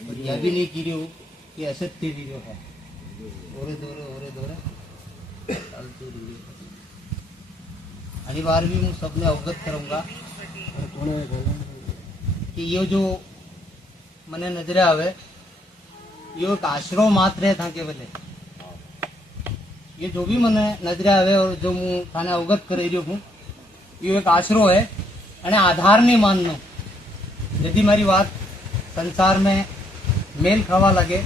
और यह भी नहीं कीर्यो कि असत्य जो है ओरे दोरे चालती रही। अनिवार्य भी मैं सबने अवगत करूँगा कि ये जो मने नजरे आवे ये एक आश्रय मात्र है था केवल। ये जो भी मने नजरे आवे और जो मैं थाने अवगत कर रही हूँ ये एक आश्रय है અને आधार नहीं माननो। यदि मारी बात संसार में मेल खावा लगे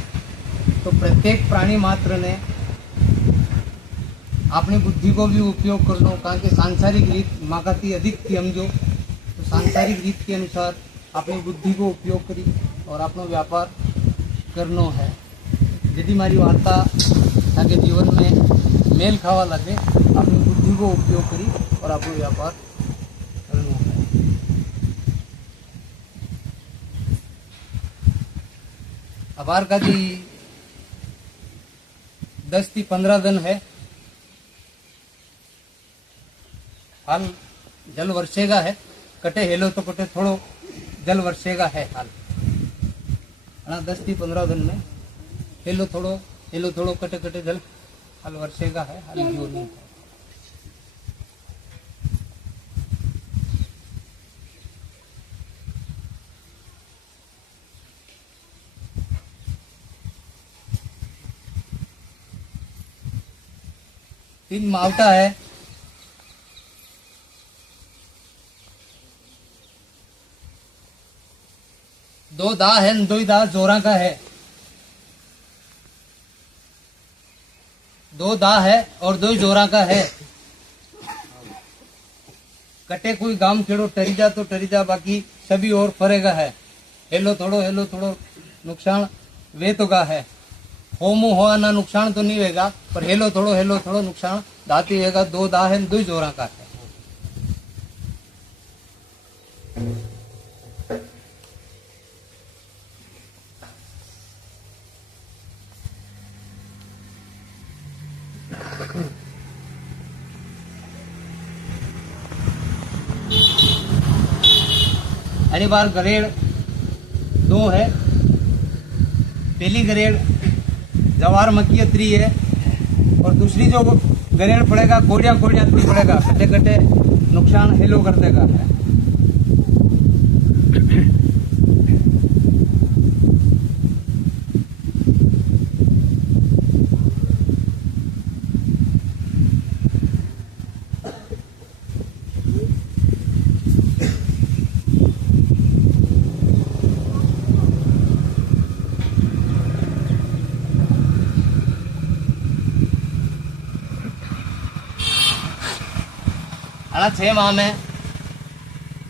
तो प्रत्येक प्राणी मात्र ने अपनी बुद्धि को भी उपयोग करना, कारण के सांसारिक रीत माकाती अधिक थी हम जो तो सांसारिक रीत के अनुसार अपनी बुद्धि को उपयोग करी और अपना व्यापार करना है। यदि मारी वार्ता ताकि जीवन में मेल खावा लगे अपनी बुद्धि को उपयोग करी और अपना व्यापार करना है। अबार का जी 10 થી 15 दिन है। हाल जल वर्षेगा है, कटे हेलो तो कटे थोड़ो जल वर्षेगा है हाल 10 થી 15 दिन में हेलो थोड़ो कटे कटे जल हाल वर्षेगा है हाल जो नहीं है। तीन मावटा है, दो दा है, दो ही दा जोरा का है। दो दा है और दो ही जोरा का है। कटे कोई गांव खेड़ो टरी जा तो टरी जा, बाकी सभी और फरेगा है। हेलो थोड़ो नुकसान वे तो का है। होमो हो ना नुकसान तो नहीं होगा, पर हेलो थोड़ो नुकसान दाती होगा। दो दा है दो ही जोरा का है। अरे बार ग्रेड 2 है। पहली ग्रेड जवार मकियत्री है और दूसरी जो ग्रेड पड़ेगा कोड़िया पड़ेगा। कटे कटे नुकसान हेलो कर देगा है। अना 6 माह में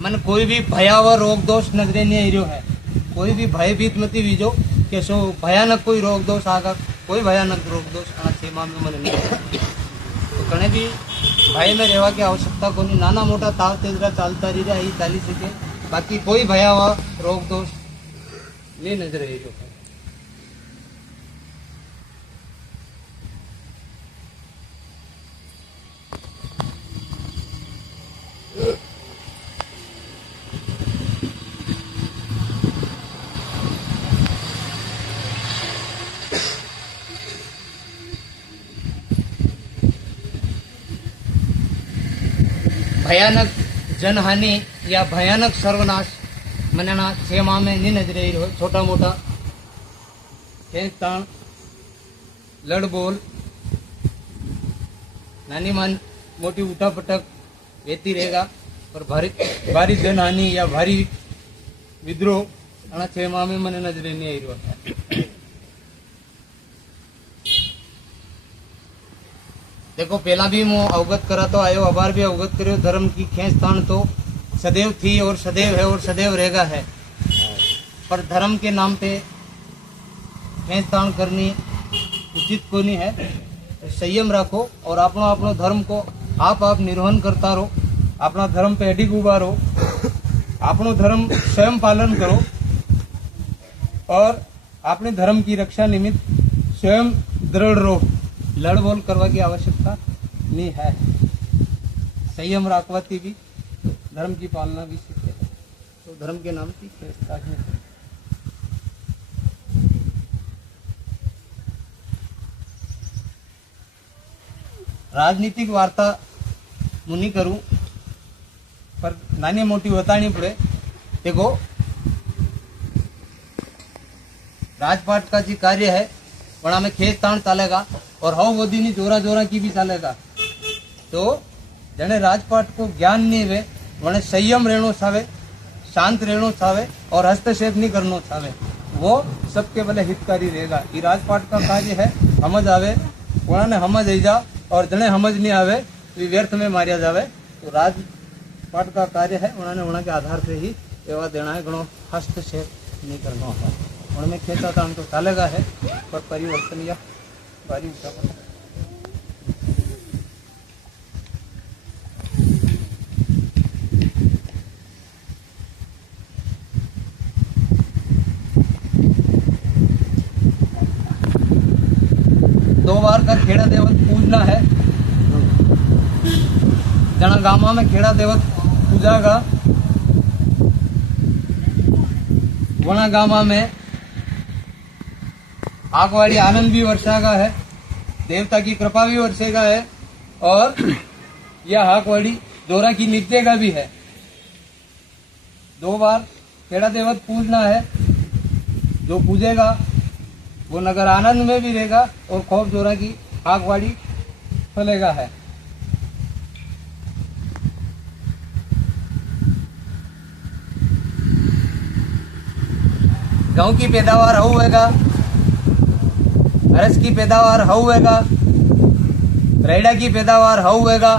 मन कोई भी भयावह रोग दोष नजरे नहीं आ रहा है। कोई भी भयभीत मती वीजो कि सो भयानक कोई रोग दोष आगा। कोई भयानक रोग दोष अना 6 माह में मन नहीं आया। तो कने भी भय में रहवा की आवश्यकता को नहीं। नाना मोटा ताव तेजरा चालता रही ही चाली सके, बाकी कोई भयावह रोग दोष नहीं नजर आ रहा है। भयानक जनहानि या भयानक सर्वनाश मनाना 6 माह में नहीं नजर आई रहो। छोटा मोटा खेत ताण लड़ बोल नानी मान मोटी उठा पटक वेती रहेगा, पर भारी जनहानि या भारी विद्रोह 6 माह में मैंने नजरे नहीं आई रहा। देखो पहला भी मैं अवगत करा तो आयो, अबार भी अवगत करो। धर्म की खेचतान तो सदैव थी और सदैव है और सदैव रहेगा है, पर धर्म के नाम पे खेचतान करनी उचित को नहीं है। तो संयम रखो और अपनो धर्म को आप निर्वहन करता रहो। अपना धर्म पे अडिग उभा रहो, अपनो धर्म स्वयं पालन करो और अपने धर्म की रक्षा निमित्त स्वयं दृढ़ रहो। लड़ बोल करवा की आवश्यकता नहीं है। संयम राखवाती भी धर्म की पालना भी सीखे। तो धर्म के नाम की राजनीतिक वार्ता मुनी करूं पर नानी मोटी बतानी पड़े। देखो राजपाट का जी कार्य है वहां में खेत ताण चालेगा और हव बोधी नी जोरा जोरा की भी चालेगा। तो जने राजपाट को ज्ञान नहीं वे वने संयम रहनो चावे, शांत रहनो चावे और हस्तक्षेप नहीं करनो चावे, वो सबके भले हितकारी रहेगा। ये राजपाट का कार्य है। समझ आवे उन्होंने समझ आई जा और जने समझ नहीं आवे तो व्यर्थ में मारिया जावे। तो राजपाट का कार्य है उन्होंने उनके आधार पे ही सेवा देना है, घणो हस्तक्षेप नहीं करना है। उनमें खेता काम तो चालेगा है पर परिवर्तन या बारी उठा 2 बार का खेड़ा देवत पूजना है। जना गामा में खेड़ा देवत पूजागा वना गामा में आगवाड़ी आनंद भी वर्षागा है, देवता की कृपा भी वर्षेगा है और यह आगवाड़ी जोरा की नित्येगा भी है। 2 बार खेड़ा देवत पूजना है। जो पूजेगा वो नगर आनंद में भी रहेगा और खूब जोरा की आगवाड़ी फलेगा है। गेहूं की पैदावार होगा, अरस की पैदावार होगा, रेड़ा की पैदावार होगा,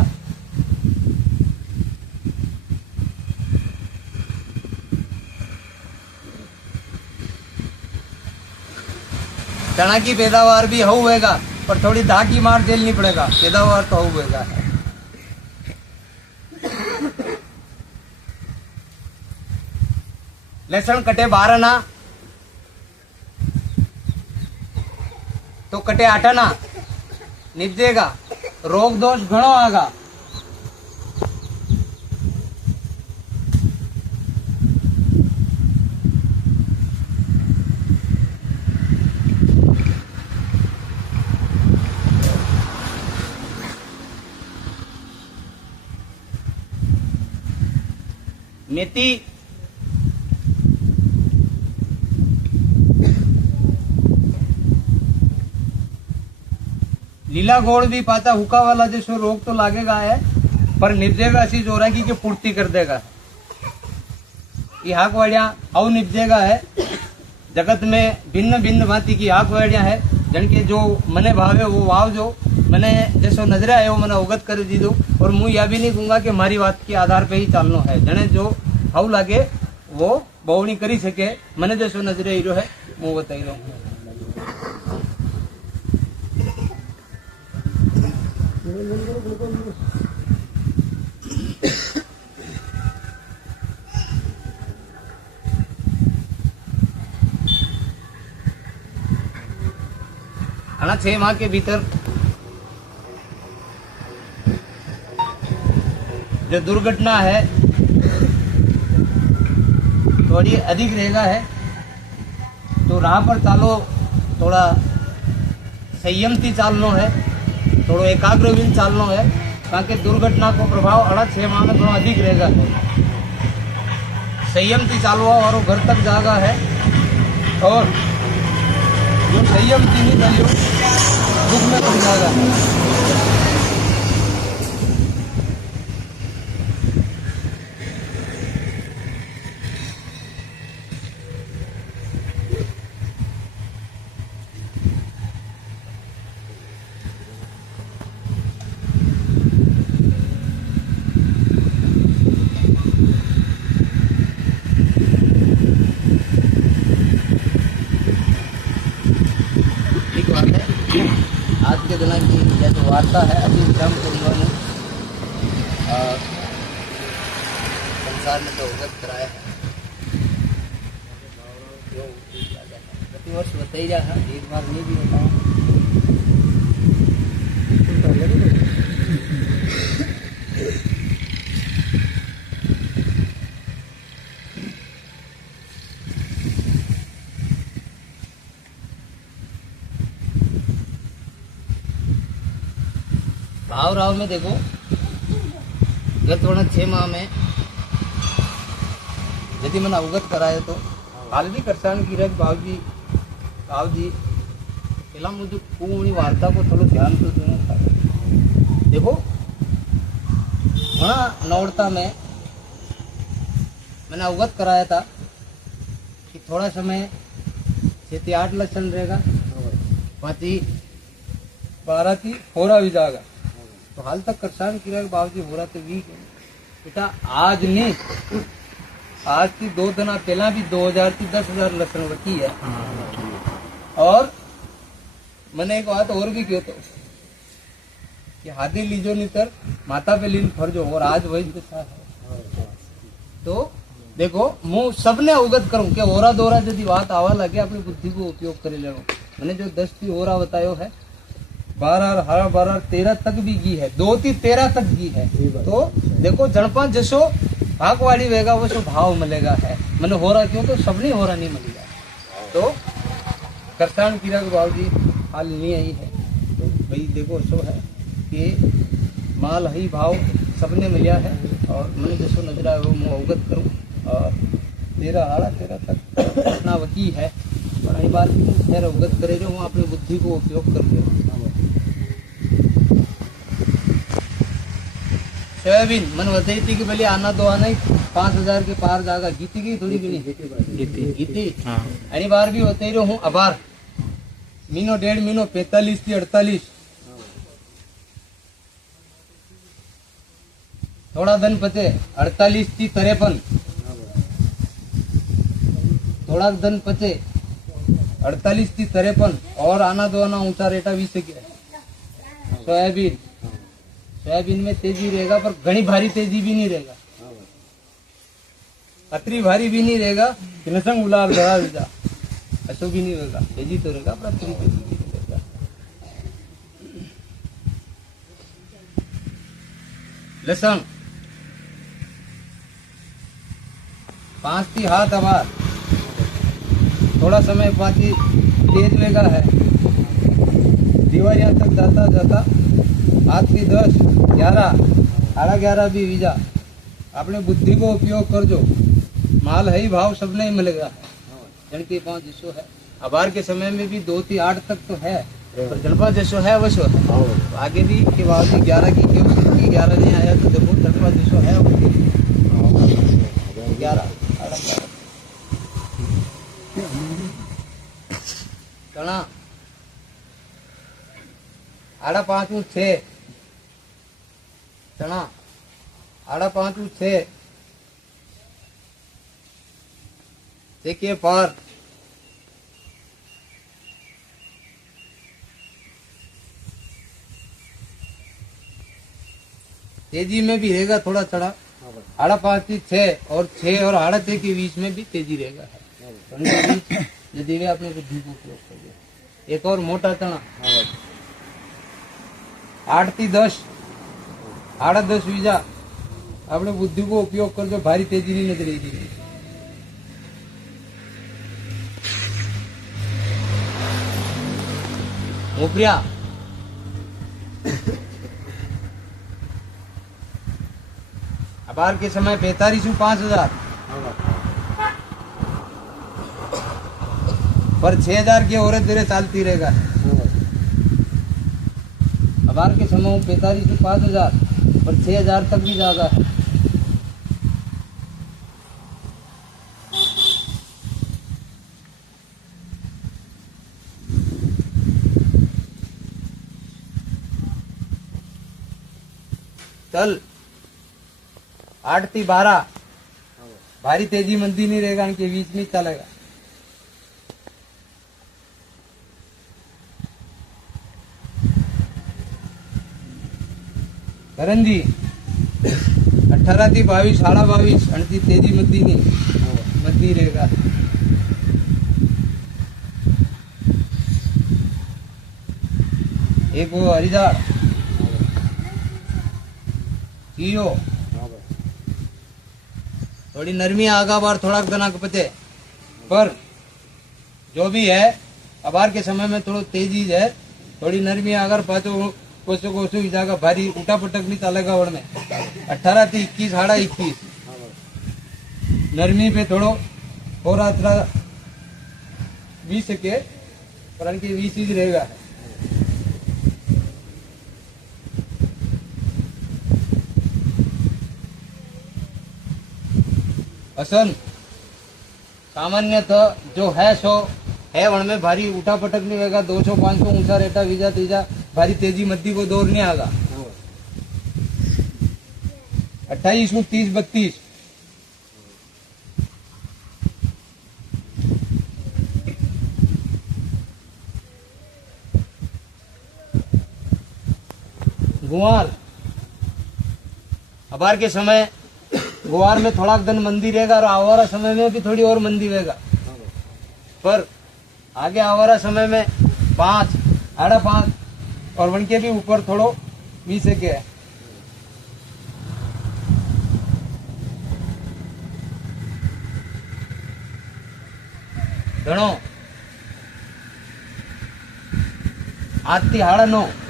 चना की पैदावार भी होगा पर थोड़ी धाकी मार झेलनी पड़ेगा, पैदावार तो होगा। लहसुन कटे 12 ना तो कटे 8 ना निपजेगा, रोग दोष घणो आगा। मेथी लीला गोड़ भी पाता हुक्का वाला जैसे रोग तो लागेगा है पर निपजेगा ऐसी जोरागी की पूर्ति कर देगा। ये हाकवाड़िया अव निपजेगा है। जगत में भिन्न भिन्न भांति की हाकवाड़िया है जिनके जो मने भावे वो वाव जो मैंने जैसो नजरे आयो मैंने अवगत कर दीदो। और मुँह यह भी नहीं कहूंगा कि मारी बात के आधार पे ही चालनो है। जने जो हव लागे वो बहुनी करी सके, मैंने जैसो नजरे हीरो है मुँह बताई रहा हूँ। आना 6 माह के भीतर जो दुर्घटना है थोड़ी अधिक रहेगा है। तो राह पर चालो थोड़ा संयम थी चालनो है, थोड़ा एकाग्र भी चालनो है ताकि दुर्घटना को प्रभाव 6 माह में थोड़ा अधिक रहेगा है। संयम थी चालवा और घर तक जागा है और जो संयम थी नहीं चलियो दुख में पड़ जाएगा। आज के दिन की यह जो वार्ता है अभी विराम परिवार ने संसार में तो अवगत कराया है। प्रतिवर्ष बताई रहा है, एक बार नहीं भी होता है। भाव राव में देखो गत वर्ण 6 माह में यदि मैंने अवगत कराया तो हाल भी करसान की रख भाव जी पहला मुझे पूरी वार्ता को थोड़ा ध्यान तो देना था। देखो वहाँ नौड़ता में मैंने अवगत कराया था कि थोड़ा समय 6 से 8 लक्षण रहेगा, 5 12 की होरा भी जाएगा। तो हाल तक करसान की रख भाव जी हो रहा तो वीक है बेटा। आज नहीं, आज की 2 दिन पहला भी 2000 की 10,000 लक्षण रखी है। और मैंने एक बात और भी क्यों तो कि हाथी लीजो नितर माता पे लीन फर्जो, और आज वही दशा है। तो देखो मुँह सबने अवगत करूं कि ओरा दोरा यदि बात आवा लगे अपनी बुद्धि को उपयोग करे ले। मैंने जो 10 की ओरा बतायो है 12 12 13 तक भी गी है, 2 की 13 तक गी है। तो देखो जड़पा जसो भागवाड़ी वेगा वो सो भाव मिलेगा है। मैंने हो रहा क्यों तो सबने हो रहा नहीं मिलेगा। तो करसान कीरा के भाव जी हाल नहीं आई है। तो भाई देखो सो है कि माल ही भाव सबने मिला है। और मैंने जैसो नजर आए वो मैं अवगत करूँ। और 13 तक अपना वकी है और यही बात खैर अवगत करे जो अपनी बुद्धि को उपयोग करके। सोयाबीन मन बताई थी कि भले आना दो आना ही 5,000 के पार जाएगा। गीती की थोड़ी गिनी गीती अरे बार भी होते ही हूँ अबार मीनो 1.5 मीनो 45 थी 48 थोड़ा दिन पचे 48 थी 53 थोड़ा दिन पचे 48 थी 53 और आना दो आना ऊंचा रेटा 20 के सोयाबीन में तेजी रहेगा पर घनी भारी तेजी भी नहीं रहेगा, अतरी भारी भी नहीं रहेगा कि नसंग उलार धरा जा ऐसा भी नहीं रहेगा। तेजी तो रहेगा पर अतरी तेजी भी नहीं रहेगा। लसंग 5 की हाथ आवार थोड़ा समय पाती तेज लेगा है। दिवालिया तक जाता जाता हाथ की 10 11 साढ़े 11 भी वीजा अपने बुद्धि को उपयोग कर जो माल है ही भाव सब नहीं मिलेगा। जन के 5 जैसो है अबार के समय में भी 2 થી 8 तक तो है पर जनपा जैसो है वैसो है। तो आगे भी के बाद 11 की क्यों 11 नहीं आया तो देखो जनपा जैसो है 11 चना 5.5 6 चना 5.5 6 देखिए पार तेजी में भी रहेगा थोड़ा चढ़ा 5.5 से 6 और 6 और 6.5 के बीच में भी तेजी रहेगा है। यदि वे अपने बुद्धि को उपयोग करिए। एक और मोटा चना 8 થી 10 8.5 वीजा अपने बुद्धि को उपयोग कर जो भारी तेजी नहीं नजर आएगी। मोपरिया अबार के समय 45 से 5,000 पर 6,000 की औरत धीरे चालती रहेगा। अबार के समय 45 से 5,000 पर 6,000 तक भी जाएगा। चल 8 થી 12 भारी तेजी मंदी नहीं रहेगा, इनके बीच में चलेगा। करंदी 18 થી 22 22.5 अणती तेजी मंदी नहीं मंदी रहेगा। एक वो हरिदार चीयो थोड़ी नरमी आगा बार थोड़ा दना पते पर जो भी है अबार के समय में थोड़ा तेजी है, थोड़ी नरमी अगर पाचो कोसो कोसो ही जागा भारी उठा पटक नहीं चलेगा वड़ में 18 थी 21 हाड़ा 21 नरमी पे थोड़ो और आतरा 20 के कारण की 20 ही रहेगा असन सामान्यतः जो है सो है वन में भारी उठा पटक नहीं होगा 200 500 ऊंचा रेटा वीजा तीजा भारी तेजी मद्दी को दौर नहीं आगा 28 30 32 गुआर अबार के समय गुआर में थोड़ा दिन मंदी रहेगा और आवारा समय में भी थोड़ी और मंदी रहेगा पर आगे आवारा समय में 5 5.5 और वन के भी ऊपर थोड़ो 20 के है घणो आती 9.5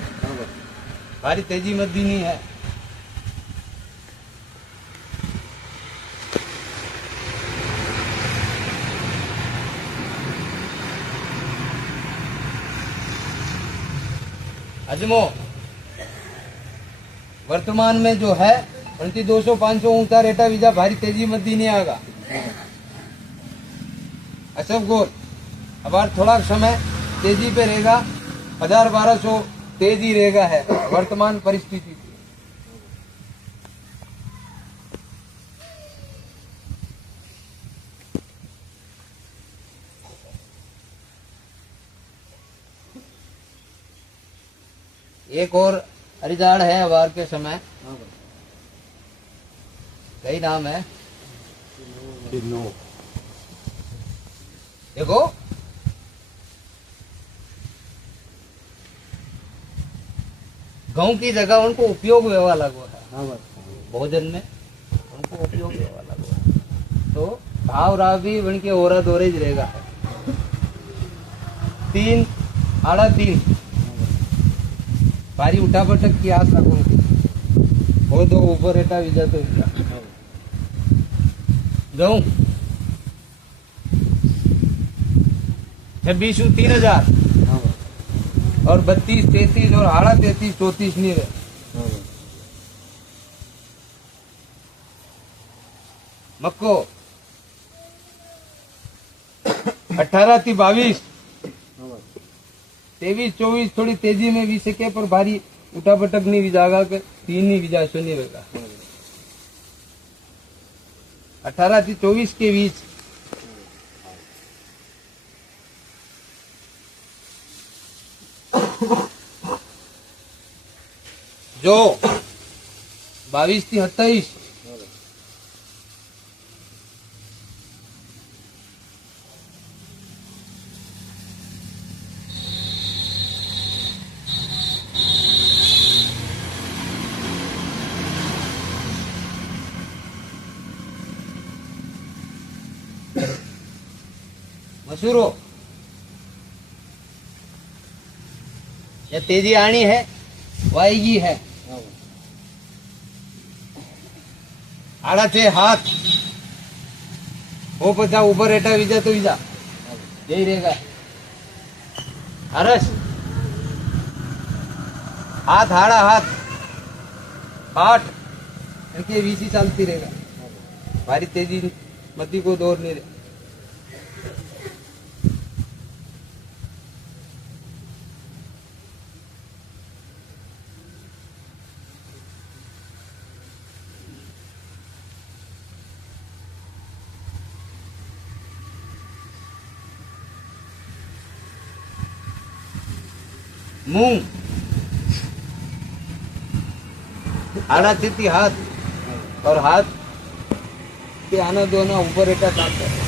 भारी तेजी मद्दी नहीं है अजमो वर्तमान में जो है उनकी 200 500 ऊंचा रेटा वीजा भारी तेजी मद्दी नहीं आएगा असफ गोर अब थोड़ा समय तेजी पे रहेगा 1000-1200 तेजी रहेगा है वर्तमान परिस्थिति एक और हरिजाड़ है अवार के समय कई नाम है देखो गांव की जगह उनको उपयोग व्यवहार लगो है भोजन में उनको उपयोग व्यवहार लगो है तो भाव राव भी उनके ओरा दोरे रहेगा 3 3.5 भारी उठा पटक की आस रखो वो तो ऊपर रेटा विजा तो गहूं 26 3000 और 32 33 और 33 34 नहीं रहे मक्को 18 थी 22 23 24 थोड़ी तेजी में भी सके पर भारी उठा पटक नहीं विजागा के 3 नहीं विजा सो नहीं होगा 18 थी 24 के बीच जो 22 थी 27 मसूरो या तेजी आनी है वाएगी है 8 हाथ वो पचा ऊपर रेटा विजा तो विजा यही रहेगा हरस हाथ हाड़ा हाथ 8 इनके बीच ही चलती रहेगा भारी तेजी मद्दी को दौर नहीं रहे मूंग आड़ा चित्ती हाथ और हाथ के आना दोना ऊपर रेटा काटता है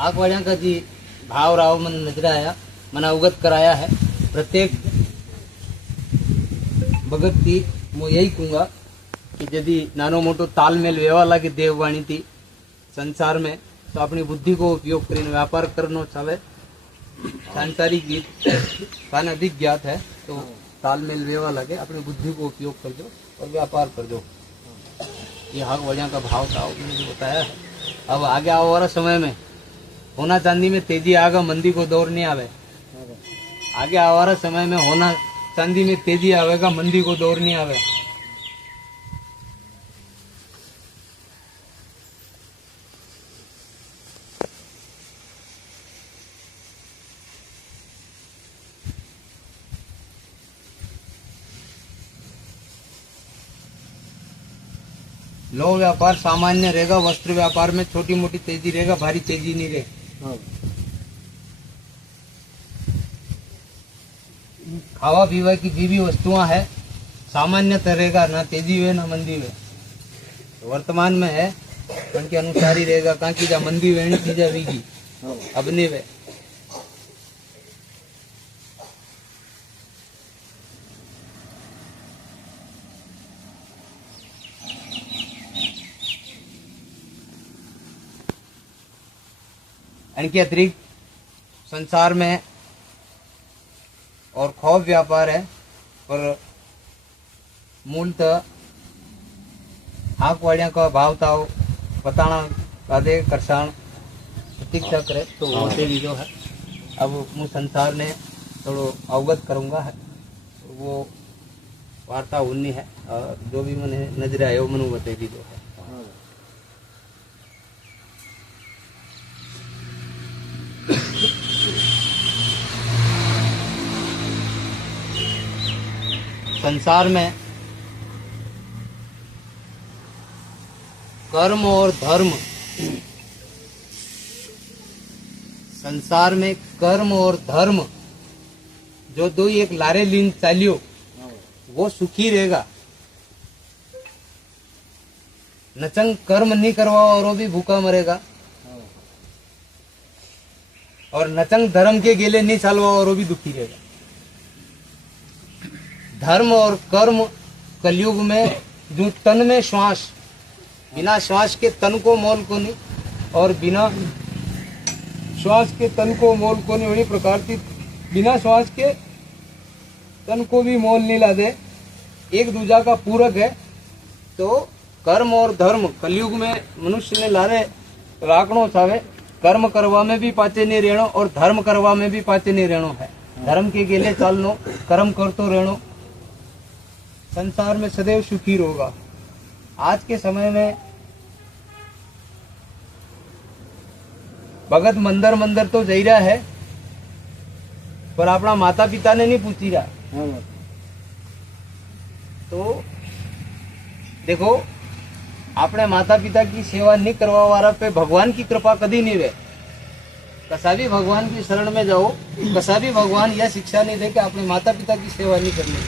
आग वालिया का जी भाव राव मन नजर आया मना अवगत कराया है प्रत्येक भगत थी मैं यही कहूंगा कि यदि नानो मोटो तालमेल वेवाला की देववाणी थी संसार में तो अपनी बुद्धि को उपयोग कर व्यापार करना चाहे सांसारिक गीत कान अधिक ज्ञात है तो तालमेल वेवाला के अपनी बुद्धि को उपयोग कर दो और व्यापार कर दो। ये हक वजह का भाव था मैंने जो बताया है। अब आगे आओ वाला समय में होना चांदी में तेजी आगा मंदी को दौर नहीं आवे। आगे आवारा समय में होना चांदी में तेजी आवेगा मंदी को दौर नहीं आवे। लो व्यापार सामान्य रहेगा, वस्त्र व्यापार में छोटी मोटी तेजी रहेगा, भारी तेजी नहीं रहे। खावा पीवा की भी वस्तुआं है सामान्य रहेगा, ना तेजी हुए ना मंदी हुए। तो वर्तमान में है उनके अनुसार ही रहेगा। कहाँ की जा मंदी वेणी चीजा वीगी अब नहीं वे। इनके अतिरिक्त संसार में और खौफ व्यापार है पर मूलतः हाक वाड़िया का भाव ताव बताना कादे करसान प्रतीक्षा करे तो वो भी जो है। अब मैं संसार ने थोड़ो अवगत करूंगा है वो वार्ता उन्नी है और जो भी मैंने नजर आयो मनु बते भी जो है। संसार में कर्म और धर्म, संसार में कर्म और धर्म जो दो एक लारे लीन चालियो वो सुखी रहेगा। नचंग कर्म नहीं करवा और वो भी भूखा मरेगा और नचंग धर्म के गेले नहीं चालवा और वो भी दुखी रहेगा। धर्म और कर्म कलयुग में जो तन में श्वास, बिना श्वास के तन को मोल को नहीं और बिना श्वास के तन को मोल को नहीं, वही प्रकार की बिना श्वास के तन को भी मोल नहीं ला दे, एक दूजा का पूरक है। तो कर्म और धर्म कलयुग में मनुष्य ने लारे राखणो चाहे। कर्म करवा में भी पाचे नहीं रहनो और धर्म करवा में भी पाचे नहीं रहनो है। धर्म के गेले चालनो, कर्म करतो रहनो, संसार में सदैव सुखी होगा। आज के समय में भगत मंदिर मंदिर तो जा रहा है पर अपना माता पिता ने नहीं पूछी रहा। तो देखो अपने माता पिता की सेवा नहीं करवा वाला पे भगवान की कृपा कभी नहीं रहे। कसा भी भगवान की शरण में जाओ, कसा भी भगवान यह शिक्षा नहीं दे कि अपने माता पिता की सेवा नहीं करनी।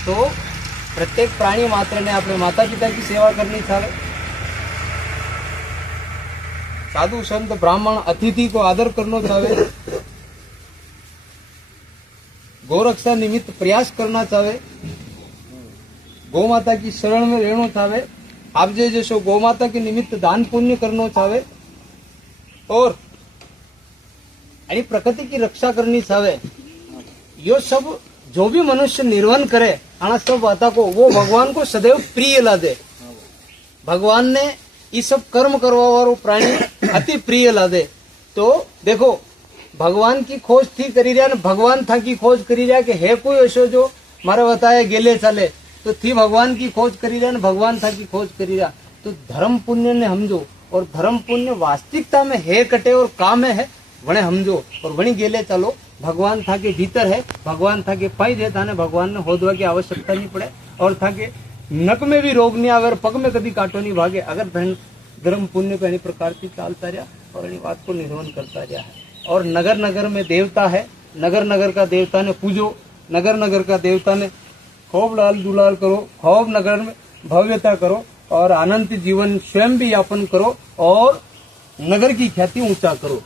तो प्रत्येक प्राणी मात्र ने अपने माता पिता की सेवा करनी चाहिए। साधु संत ब्राह्मण अतिथि को आदर करना चाहिए। गौरक्षा निमित्त प्रयास करना चाहिए। गौ माता की शरण में रहना चाहिए। आप जैसो गौ माता के निमित्त दान पुण्य करना चाहिए और प्रकृति की रक्षा करनी चाहिए। यो सब जो भी मनुष्य निर्वहन करे आना सब बातों को वो भगवान को सदैव प्रिय ला दे। भगवान ने ये सब कर्म करवा वालो प्राणी अति प्रिय ला दे। तो देखो भगवान की खोज थी करी रहा, भगवान था की खोज करी रहा कि है कोई ऐसो जो मारा बताया गेले चले, तो थी भगवान की खोज करी रहा, भगवान था की खोज करी रहा। तो धर्म पुण्य ने हमजो और धर्म पुण्य वास्तविकता में है कटे और काम में है वणे हमजो और वणी गेले चलो। भगवान था के भीतर है, भगवान था के पाई देता ने भगवान ने होदवा की आवश्यकता नहीं पड़े और था के नक में भी रोग नहीं आवे और पग में कभी कांटो नहीं भागे अगर धर्म पुण्य को अन्य प्रकार की चालता रहा और अन्य बात को निर्वहन करता रहा है। और नगर नगर में देवता है, नगर नगर का देवता ने पूजो, नगर नगर का देवता ने खूब लाल दुलाल करो, खूब नगर में भव्यता करो और अनंत जीवन स्वयं भी यापन करो और नगर की ख्याति ऊंचा करो।